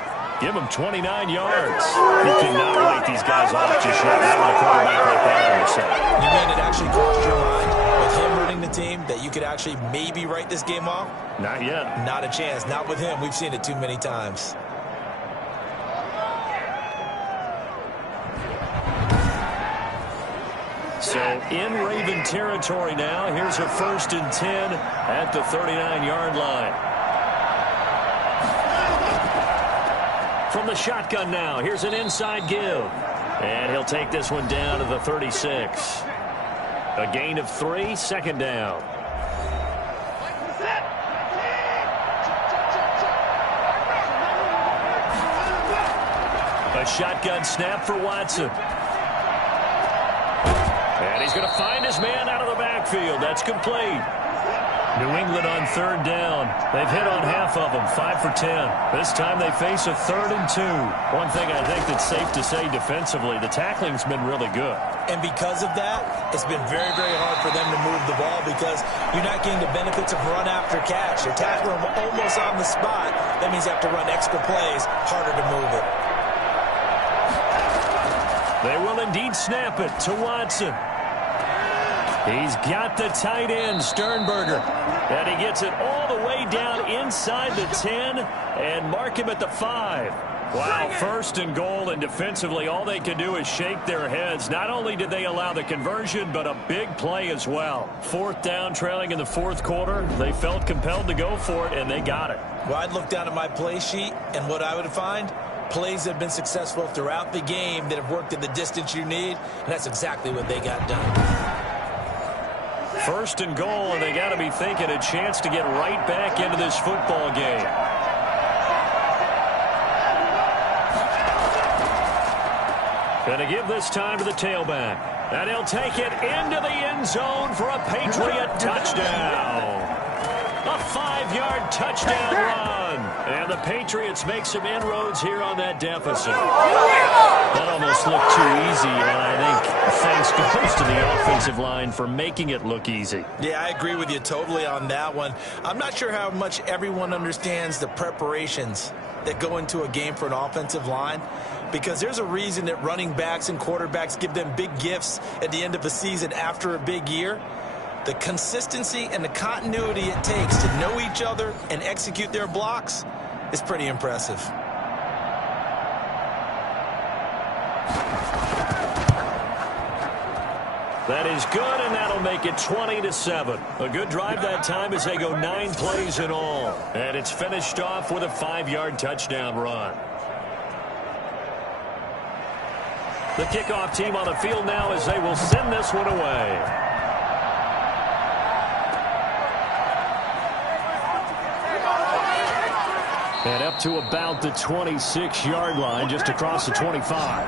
Give him 29 yards. You cannot write these guys off just yet. Having a quarterback like that on your side. You mean it actually crossed your mind with him running the team that you could actually maybe write this game off? Not yet. Not a chance. Not with him. We've seen it too many times. So in Raven territory now. Here's a 1st and 10 at the 39-yard line. From the shotgun now, here's an inside give. And he'll take this one down to the 36. A gain of 3, 2nd down. A shotgun snap for Watson. And he's going to find his man out of the backfield. That's complete. New England on 3rd down. They've hit on half of them, 5 for 10. This time they face a 3rd and 2. One thing I think that's safe to say defensively, the tackling's been really good. And because of that, it's been very, very hard for them to move the ball because you're not getting the benefits of run after catch. You're tackling them almost on the spot. That means you have to run extra plays, harder to move it. They will indeed snap it to Watson. He's got the tight end, Sternberger. And he gets it all the way down inside the 10 and mark him at the 5. Wow, 1st and goal, and defensively all they can do is shake their heads. Not only did they allow the conversion, but a big play as well. 4th down, trailing in the 4th quarter. They felt compelled to go for it, and they got it. Well, I'd look down at my play sheet, and what I would find, plays that have been successful throughout the game that have worked at the distance you need, and that's exactly what they got done. 1st and goal, and they got to be thinking a chance to get right back into this football game. Going to give this time to the tailback. And he'll take it into the end zone for a Patriot touchdown. A 5-yard touchdown run. And the Patriots make some inroads here on that deficit. That almost looked too easy, and I think thanks goes to the offensive line for making it look easy. Yeah, I agree with you totally on that one. I'm not sure how much everyone understands the preparations that go into a game for an offensive line, because there's a reason that running backs and quarterbacks give them big gifts at the end of a season after a big year. The consistency and the continuity it takes to know each other and execute their blocks is pretty impressive. That is good, and that'll make it 20-7. A good drive that time as they go 9 plays in all. And it's finished off with a 5-yard touchdown run. The kickoff team on the field now as they will send this one away. And up to about the 26-yard line, just across the 25.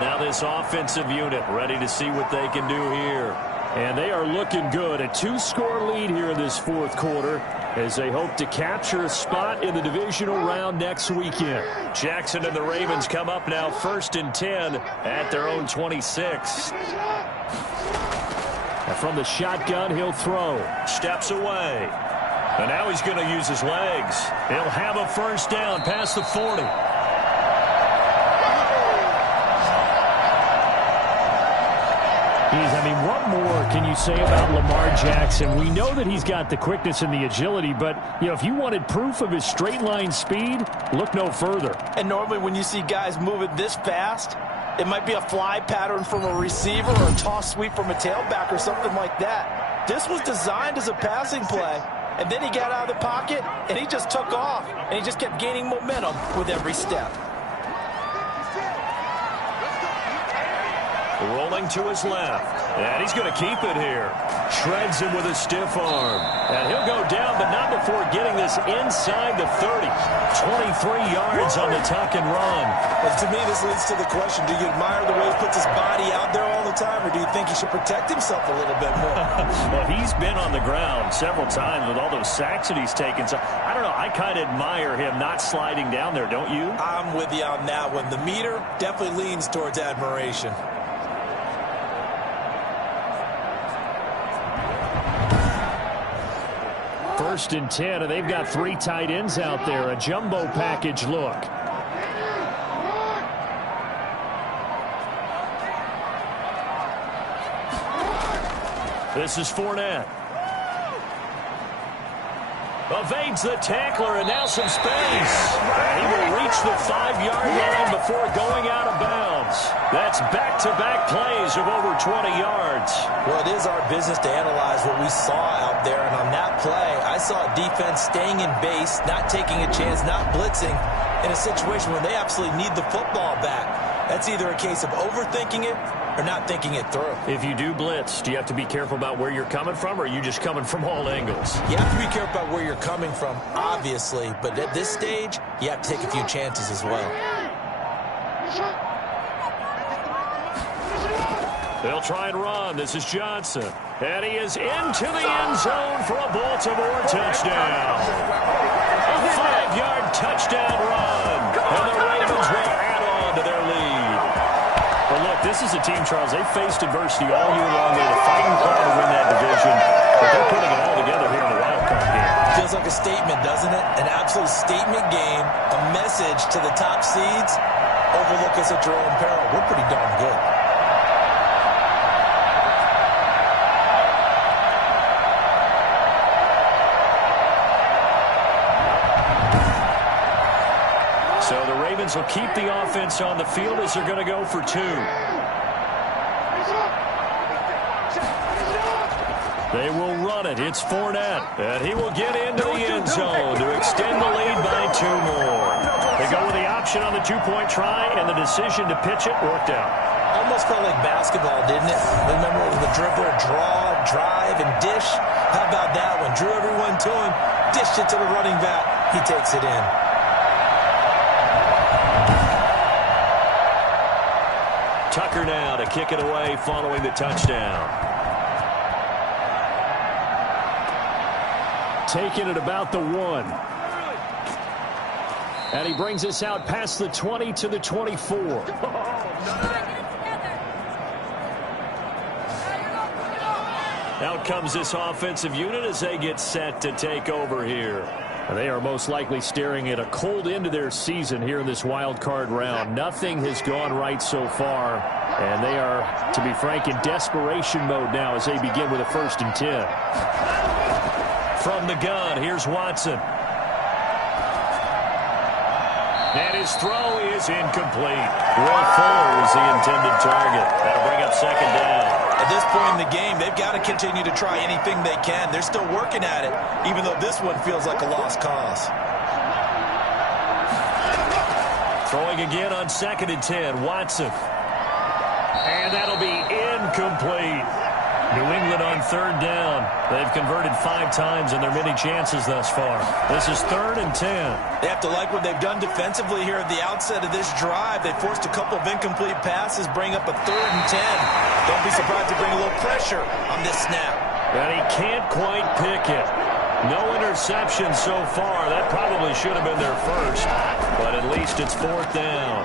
Now this offensive unit ready to see what they can do here. And they are looking good. A 2-score lead here in this 4th quarter as they hope to capture a spot in the divisional round next weekend. Jackson and the Ravens come up now 1st and 10 at their own 26. And from the shotgun, he'll throw. Steps away. And now he's going to use his legs. He'll have a 1st down past the 40. I mean, what more can you say about Lamar Jackson? We know that he's got the quickness and the agility, but, you know, if you wanted proof of his straight-line speed, look no further. And normally when you see guys moving this fast, it might be a fly pattern from a receiver or a toss sweep from a tailback or something like that. This was designed as a passing play, and then he got out of the pocket, and he just took off, and he just kept gaining momentum with every step. Rolling to his left. And he's going to keep it here. Shreds him with a stiff arm. And he'll go down, but not before getting this inside the 30. 23 yards on the tuck and run. Well, to me, this leads to the question, do you admire the way he puts his body out there all the time, or do you think he should protect himself a little bit more? Well, he's been on the ground several times with all those sacks that he's taken. So, I don't know, I kind of admire him not sliding down there, don't you? I'm with you on that one. The meter definitely leans towards admiration. 1st and 10, and they've got 3 tight ends out there. A jumbo package look. This is Fournette. Evades the tackler, and now some space. And he will reach the 5-yard line before going out of bounds. That's back-to-back plays of over 20 yards. Well, it is our business to analyze what we saw out there, and on that play, I saw a defense staying in base, not taking a chance, not blitzing, in a situation where they absolutely need the football back. That's either a case of overthinking it or not thinking it through. If you do blitz, do you have to be careful about where you're coming from, or are you just coming from all angles? You have to be careful about where you're coming from, obviously, but at this stage, you have to take a few chances as well. They'll try and run. This is Johnson. And he is into the end zone for a Baltimore touchdown. A 5-yard touchdown run. And the Ravens will add on to their lead. Well, look, this is a team, Charles, they faced adversity all year long. They were fighting hard to win that division, but they're putting it all together here in the wild card game. Feels like a statement, doesn't it? An absolute statement game, a message to the top seeds. Overlook us at your own peril. We're pretty darn good. So the Ravens will keep the offense on the field as they're going to go for 2. They will run it. It's Fournette. And he will get into the end zone to extend the lead by 2 more. They go with the option on the 2-point try, and the decision to pitch it worked out. Almost felt like basketball, didn't it? Remember the dribbler, draw, drive, and dish? How about that one? Drew everyone to him, dished it to the running back. He takes it in. Tucker now to kick it away following the touchdown. Taking it about the 1. And he brings us out past the 20 to the 24. Out comes this offensive unit as they get set to take over here. And they are most likely staring at a cold end of their season here in this wild card round. Nothing has gone right so far, and they are, to be frank, in desperation mode now as they begin with a 1st and 10. From the gun, here's Watson. And his throw is incomplete. Will Fuller is the intended target. That'll bring up 2nd down. At this point in the game, they've got to continue to try anything they can. They're still working at it, even though this one feels like a lost cause. Throwing again on 2nd and 10, Watson. And that'll be incomplete. New England on 3rd down. They've converted 5 times in their many chances thus far. This is 3rd and 10. They have to like what they've done defensively here at the outset of this drive. They forced a couple of incomplete passes, bring up a 3rd and 10. Don't be surprised to bring a little pressure on this snap. And he can't quite pick it. No interception so far. That probably should have been their first, but at least it's 4th down.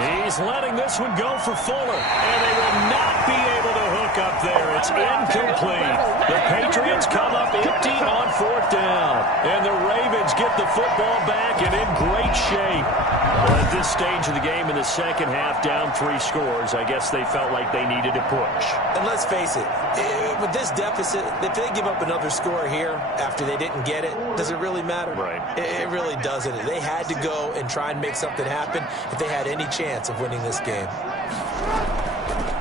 He's letting this one go for Fuller, and they will not be able to hook up there. It's incomplete. The Patriots come up empty on 4th down, and the Ravens get the football back and in great shape. Well, at this stage of the game in the second half, down 3 scores, I guess they felt like they needed to push. And let's face it, with this deficit, if they give up another score here after they didn't get it, does it really matter? Right. It really doesn't. They had to go and try and make something happen if they had any chance of winning this game.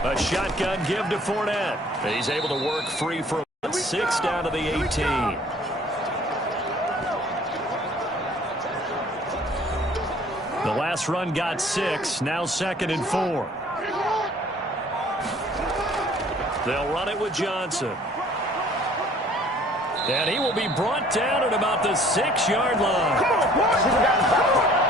A shotgun give to Fournette. And he's able to work free from 6 down to the 18. The last run got 6. Now 2nd and 4. They'll run it with Johnson. And he will be brought down at about the 6-yard line. Come on, boys.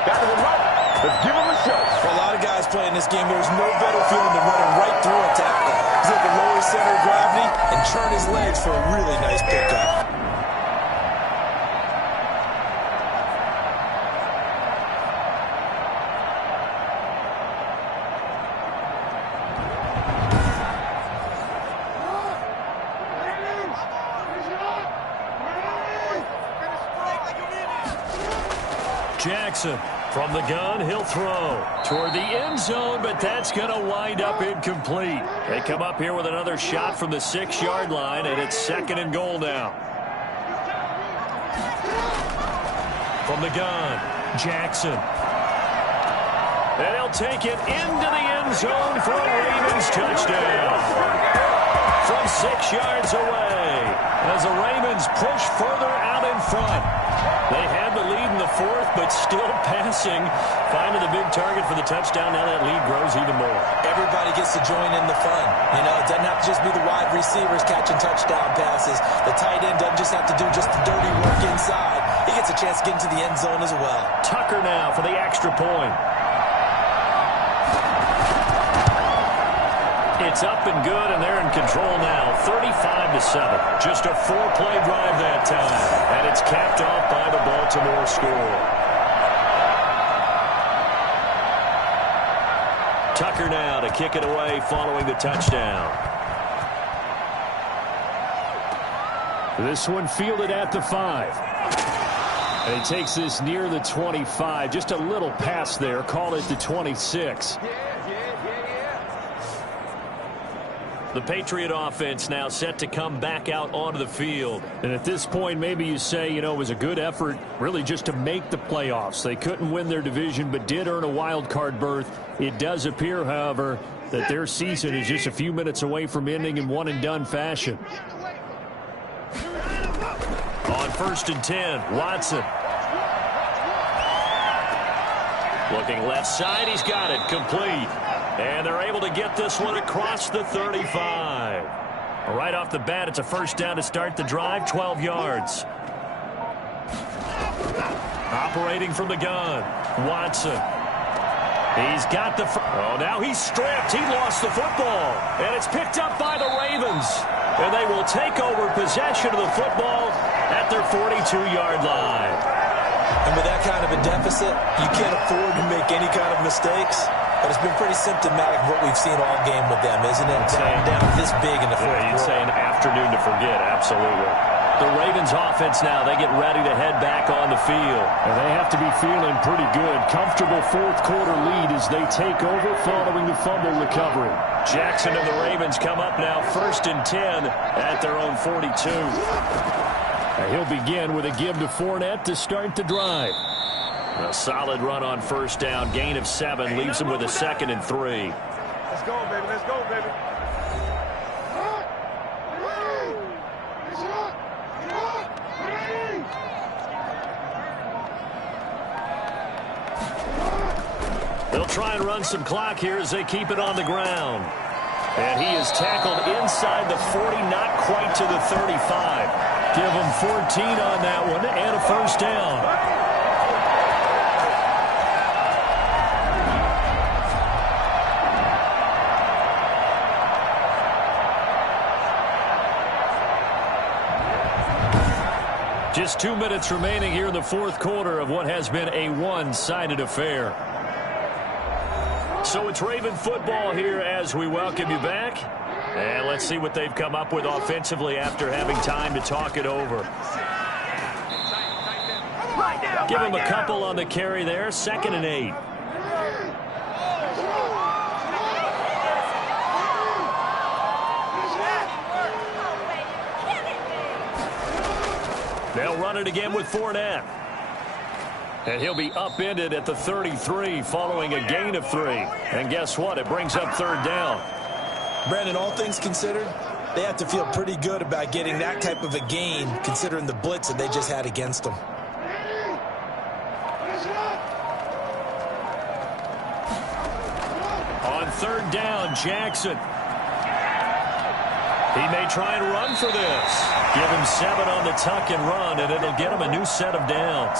Got it right. Let's give him a show. For a lot of guys playing this game, there's no better feeling than running right through a tackle. He's able to lower his center of gravity and turn his legs for a really nice pickup. Jackson From the gun, he'll throw toward the end zone, but that's going to wind up incomplete. They come up here with another shot from the 6-yard line, and it's 2nd and goal now. From the gun, Jackson. And he'll take it into the end zone for a Ravens touchdown. From 6 yards away, as the Ravens push further out in front. They had the lead in the 4th, but still passing. Finding the big target for the touchdown. Now that lead grows even more. Everybody gets to join in the fun. You know, it doesn't have to just be the wide receivers catching touchdown passes. The tight end doesn't just have to do just the dirty work inside. He gets a chance to get into the end zone as well. Tucker now for the extra point. It's up and good, and they're in control now, 35-7. Just a 4-play drive that time, and it's capped off by the Baltimore score. Tucker now to kick it away following the touchdown. This one fielded at the 5. And he takes this near the 25. Just a little pass there. Call it the 26. The Patriot offense now set to come back out onto the field. And at this point, maybe you say, you know, it was a good effort really just to make the playoffs. They couldn't win their division, but did earn a wild card berth. It does appear, however, that their season is just a few minutes away from ending in one-and-done fashion. On 1st and 10, Watson. Looking left side, he's got it, complete. And they're able to get this one across the 35. Right off the bat, it's a first down to start the drive, 12 yards. Operating from the gun, Watson. He's got the... Oh, now he's stripped. He lost the football. And it's picked up by the Ravens. And they will take over possession of the football at their 42-yard line. And with that kind of a deficit, you can't afford to make any kind of mistakes. But it's been pretty symptomatic of what we've seen all game with them, isn't it? Down this big in the 4th quarter. You'd say an afternoon to forget, absolutely. The Ravens offense now, they get ready to head back on the field. And they have to be feeling pretty good. Comfortable 4th quarter lead as they take over following the fumble recovery. Jackson and the Ravens come up now 1st and 10 at their own 42. He'll begin with a give to Fournette to start the drive. A solid run on 1st down. Gain of 7 leaves him with a 2nd and 3. Let's go, baby. Let's go, baby. They'll try and run some clock here as they keep it on the ground. And he is tackled inside the 40, not quite to the 35. Give him 14 on that one and a first down. Just 2 minutes remaining here in the 4th quarter of what has been a one-sided affair. So it's Raven football here as we welcome you back. And let's see what they've come up with offensively after having time to talk it over. Give him a couple on the carry there. 2nd and 8. They'll run it again with Fournette. And he'll be upended at the 33 following a gain of 3. And guess what? It brings up 3rd down. Brandon, all things considered, they have to feel pretty good about getting that type of a gain considering the blitz that they just had against them. On 3rd down, Jackson. He may try and run for this. Give him 7 on the tuck and run, and it'll get him a new set of downs.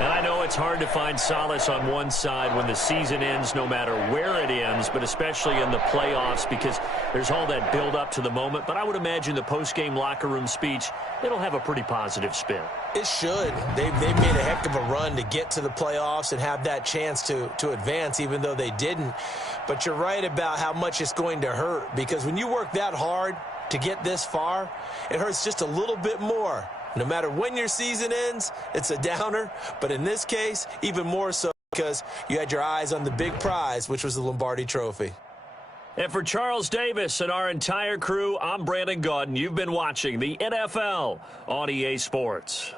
And I know it's hard to find solace on one side when the season ends, no matter where it ends, but especially in the playoffs because there's all that build up to the moment. But I would imagine the post-game locker room speech, it'll have a pretty positive spin. It should. They've made a heck of a run to get to the playoffs and have that chance to advance, even though they didn't. But you're right about how much it's going to hurt, because when you work that hard to get this far, it hurts just a little bit more. No matter when your season ends, it's a downer. But in this case, even more so because you had your eyes on the big prize, which was the Lombardi Trophy. And for Charles Davis and our entire crew, I'm Brandon Gaudin. You've been watching the NFL on EA Sports.